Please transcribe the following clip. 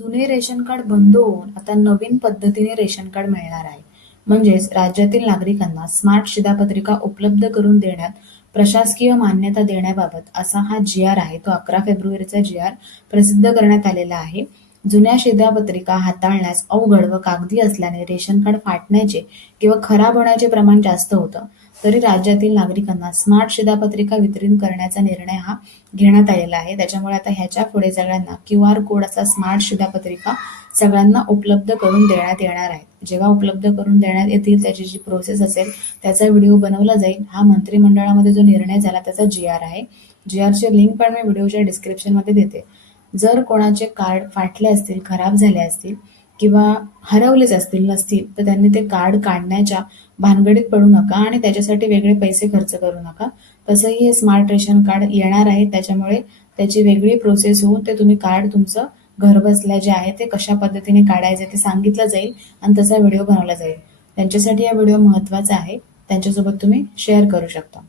जुने ration card बंद होऊन आता नवीन पद्धतीने रेशन कार्ड मिळणार आहे. म्हणजेच राज्यातील नागरिकांना स्मार्ट शिधापत्रिका उपलब्ध करून देण्यात प्रशासकीय मान्यता देण्याबाबत असा हा जी-आर आहे. तो 11 फेब्रुवारीचा जी-आर प्रसिद्ध करण्यात आलेला आहे. जुन्या शिधापत्रिका हाताळण्यास अवघड व कागदी असल्याने रेशन कार्ड फाटण्याचे किंवा खराब होण्याचे प्रमाण जास्त होतं. तरी राज्यातील नागरिकांना स्मार्ट शिधापत्रिका वितरित करण्याचा निर्णय हा घेण्यात आलेला आहे. त्याच्यामुळे आता ह्याच्या पुढे सगळ्यांना QR कोड असा स्मार्ट शिधापत्रिका सगळ्यांना उपलब्ध करून देण्यात येणार आहे. जेव्हा उपलब्ध करून देण्यात येतील त्याची जी प्रोसेस असेल त्याचा व्हिडिओ बनवला जाईल. हा मंत्रिमंडळामध्ये जो निर्णय झाला त्याचा जी-आर आहे. जी-आरची लिंक पण मी व्हिडिओच्या डिस्क्रिप्शनमध्ये देते. जर कोणाचे कार्ड फाटले असतील, खराब झाले असतील किंवा हरवलेच असतील नसतील तर त्यांनी ते कार्ड काढण्याच्या भानगडीत पडू नका आणि त्याच्यासाठी वेगळे पैसे खर्च करू नका. तसंही हे स्मार्ट रेशन कार्ड येणार आहे, त्याच्यामुळे त्याची वेगळी प्रोसेस होऊन ते तुम्ही कार्ड तुमचं घरबसल्या जे आहे ते कशा पद्धतीने काढायचे ते सांगितलं जाईल आणि तसा व्हिडिओ बनवला जाईल. त्यांच्यासाठी हा व्हिडिओ महत्त्वाचा आहे. त्यांच्यासोबत तुम्ही शेअर करू शकता.